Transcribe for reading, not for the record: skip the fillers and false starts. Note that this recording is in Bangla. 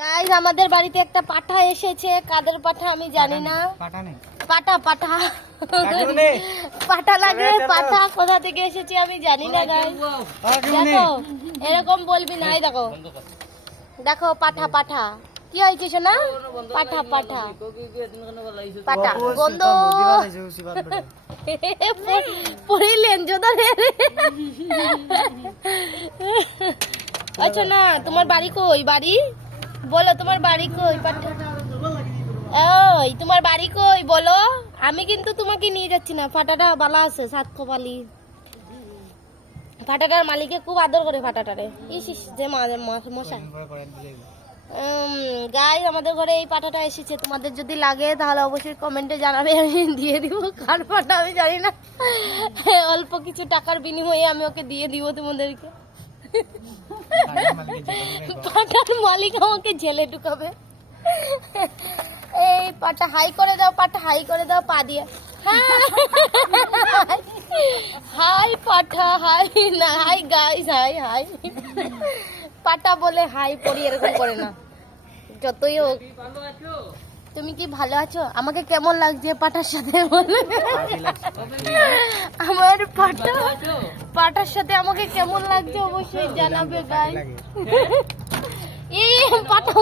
গাইস আমাদের বাড়িতে একটা পাঠা এসেছে, কাদের পাঠা আমি জানি না। পাঠা পাঠা পাঠা লাগে, পাঠা কোথা থেকে এসেছে আমি জানি না গাইস। দেখো এরকম বলবি না, দেখো দেখো পাঠা পাঠা কি হয়েছে শোনা, পাঠা পাঠা পাঠা গন্ধ পড়িলেন যোদা। আচ্ছা না, তোমার বাড়ি কই? বাড়ি বলো, তোমার বাড়ি কই? ওই তোমার বাড়ি কই বলো, আমি কিন্তু তোমাকে নিয়ে যাচ্ছি না। ফাটাটা বালা আছে, সাত কপালি। ফাটাটার মালিকে খুব আদর করে ফাটাটারে। ইস যে মশা। গাইস আমাদের ঘরে এই পাঠাটা এসেছে, তোমাদের যদি লাগে তাহলে অবশ্যই কমেন্টে জানাবে, আমি দিয়ে দিব। কার পাঠা আমি জানি না, অল্প কিছু টাকার বিনিময়ে আমি ওকে দিয়ে দিব তোমাদেরকে। পাঠার মালিক আমাকে জেলে ঢুকাবে। এই পাটা হাই করে দাও, পাটা হাই করে দাও পা দিয়ে। হাই পাঠা, হাই না হাই গাইস, হাই হাই। পাটা বলে হাই পড়ি, এরকম করে না। যতই হোক, তুমি কি ভালো আছো? আমাকে কেমন লাগছে পাটার সাথে বলো। আমার পাটার সাথে আমাকে কেমন লাগছে অবশ্যই জানাবে গাইস। এই পাটা